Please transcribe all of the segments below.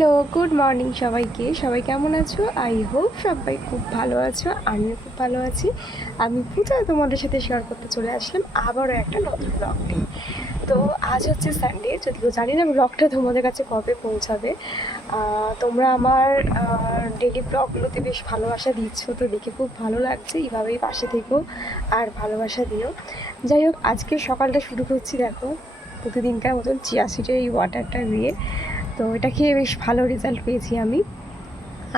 Hello, good morning সবাইকে। সবাই কেমন আছো? আই হোপ সবাই খুব ভালো আছো। আমিও খুব ভালো আছি। আমি পূজা তোমাদের সাথে শেয়ার করতে চলে আসলাম আবারও একটা নতুন ব্লগ নিয়ে। তো আজ হচ্ছে সানডে, যদিও জানি না ব্লগটা তোমাদের কাছে কবে পৌঁছাবে। তোমরা আমার ডেলি ব্লগগুলোতে বেশ ভালোবাসা দিচ্ছ, তো দেখে খুব ভালো লাগছে। এইভাবেই পাশে থেকো আর ভালোবাসা দিও। যাই হোক, আজকে সকালটা শুরু করছি দেখো প্রতিদিনকার মতন চিয়া সিডের এই ওয়াটারটা দিয়ে। তো এটা খেয়ে বেশ ভালো রেজাল্ট পেয়েছি আমি।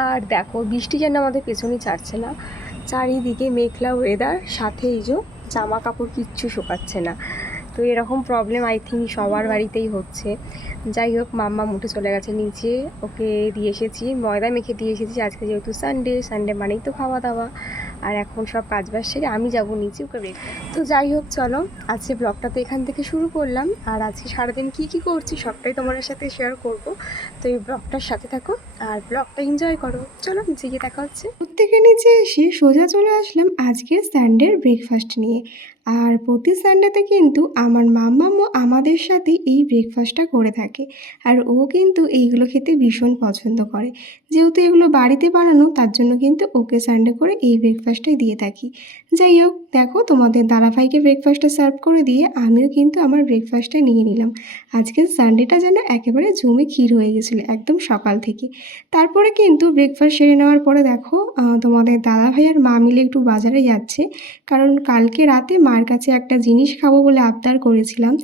আর দেখো বৃষ্টি যেন আমাদের পেছনেই ছাড়ছে না, চারিদিকে মেঘলা ওয়েদার, সাথে এই যে জামা কাপড় কিচ্ছু শোকাচ্ছে না। তো এরকম প্রবলেম আই থিঙ্ক সবার বাড়িতেই হচ্ছে। যাই হোক, মাম্মা উঠে চলে গেছে নিচে, ওকে দিয়ে এসেছি, ময়দা মেখে দিয়ে এসেছি। আজকে যেহেতু সানডে, সানডে মানেই তো খাওয়া দাওয়া। আর এখন সব কাজবাজ সেরে আমি যাবো নিচে ওকে ব্রেক। তো যাই হোক, চলো আজকে ব্লগটা তো এখান থেকে শুরু করলাম। আর আজকে সারাদিন কী কী করছি সবটাই তোমাদের সাথে শেয়ার করব। তো এই ব্লগটার সাথে থাকো আর ব্লগটা এনজয় করো। চলো নিচে গিয়ে দেখা হচ্ছে। থেকে নিচে এসে সোজা চলে আসলাম আজকের সানডের ব্রেকফাস্ট নিয়ে। আর প্রতি সানডেতে কিন্তু আমার মাম্মামও আমাদের সাথে এই ব্রেকফাস্টটা করে থাকে। আর ও কিন্তু এইগুলো খেতে ভীষণ পছন্দ করে। যেহেতু এগুলো বাড়িতে বানানো, তার জন্য কিন্তু ওকে সানডে করে এই ব্রেকফাস্টটাই দিয়ে থাকি। যাই হোক, দেখো তোমাদের দাদাভাইকে ব্রেকফাস্টটা সার্ভ করে দিয়ে আমিও কিন্তু আমার ব্রেকফাস্টটা নিয়ে নিলাম। আজকের সানডেটা যেন একেবারে জমে ক্ষীর হয়ে গেছিলো একদম সকাল থেকে। তারপরে কিন্তু ব্রেকফাস্ট সেরে নেওয়ার পরে দেখো তোমাদের দাদাভাই আর মা মিলে একটু বাজারে যাচ্ছে। কারণ কালকে রাতে মার কাছে একটা জিনিস খাবো বলে আবদার করেছিলাম।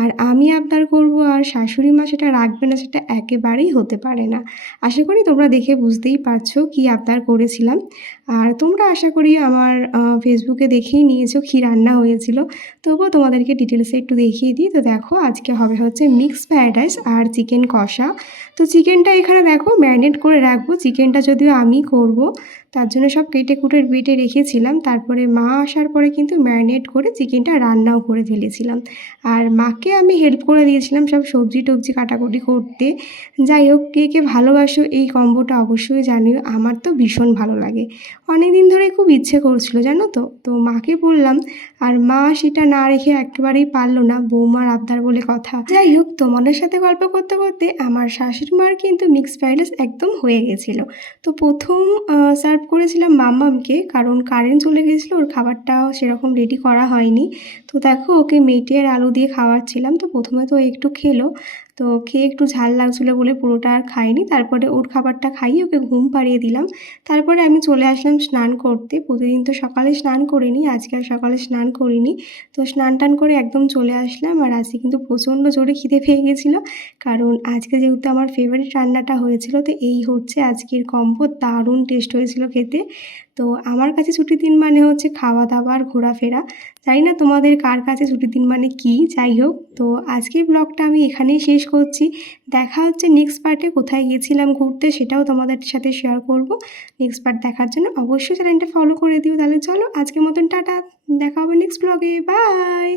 আর আমি আবদার করব আর শাশুড়ি মা সেটা রাখবে না, সেটা একেবারেই হতে পারে না। আশা করি তোমরা দেখে বুঝতেই পারছো কী আবদার করেছিলাম। আর তোমরা আশা করি আমার ফেসবুকে দেখেই নিয়েছো কী রান্না হয়েছিল। তবুও তোমাদেরকে ডিটেলসে একটু দেখিয়ে দিই। তো দেখো, আজকে হবে হচ্ছে মিক্সড ফ্রায়েড রাইস আর চিকেন কষা। তো চিকেনটা এখানে দেখো ম্যারিনেট করে রাখবো। চিকেনটা যদিও আমি করব, তার জন্য সব কেটে কুটে বেটে রেখেছিলাম। তারপরে মা আসার পরে কিন্তু ম্যারিনেট করে চিকেনটা রান্নাও করে ফেলেছিলাম। আর মাকে আমি হেল্প করে দিয়েছিলাম সব সবজি টবজি কাটাকুটি করতে। যাই হোক, কে কে ভালোবাসো এই কম্বোটা অবশ্যই জানিও। আমার তো ভীষণ ভালো লাগে, অনেক দিন ধরে খুব ইচ্ছে করছিল জানো তো। তো মাকে বললাম, আর মা সেটা না রেখে একেবারেই পারলো না, বৌমার আবদার বলে কথা। যাই হোক, তোমাদের সাথে গল্প করতে করতে আমার শাশুড়ি মার কিন্তু মিক্সড ফ্রাইড রাইস একদম হয়ে গেছিলো। তো প্রথম সার্ভ করেছিলাম মাম্মামকে, কারণ কারেন্ট চলে গেছিলো, ওর খাবারটাও সেরকম রেডি করা হয়নি। তো দেখো, ওকে মেটে আর আলু দিয়ে খাওয়াচ্ছিলাম। তো প্রথমে তো একটু খেলো, তো খেয়ে একটু ঝাল লাগছিলো বলে পুরোটা আর খাইনি। তারপরে ওর খাবারটা খাইয়ে ওকে ঘুম পাড়িয়ে দিলাম। তারপরে আমি চলে আসলাম স্নান করতে। প্রতিদিন তো সকালে স্নান করিনি, আজকে আর সকালে স্নান করিনি। তো স্নান টান করে একদম চলে আসলাম। আর আজকে কিন্তু প্রচণ্ড জোরে খিদে পেয়ে গেছিলো, কারণ আজকে যেহেতু আমার ফেভারিট রান্নাটা হয়েছিল। তো এই হচ্ছে আজকের কম্বো, দারুণ টেস্ট হয়েছিল খেতে। তো আমার কাছে ছুটির দিন মানে হচ্ছে খাওয়া দাওয়া আর ঘোরাফেরা। জানি না তোমাদের কার কাছে ছুটির দিন মানে কী। যাই হোক, তো আজকের ব্লগটা আমি এখানেই শেষ করছি। দেখা হচ্ছে নেক্সট পার্টে, কোথায় গিয়েছিলাম ঘুরতে সেটাও তোমাদের সাথে শেয়ার করব। নেক্সট পার্ট দেখার জন্য অবশ্যই চ্যানেলটা ফলো করে দিও। তাহলে চলো আজকের মতন টাটা, দেখা হবে নেক্সট ব্লগে, বাই।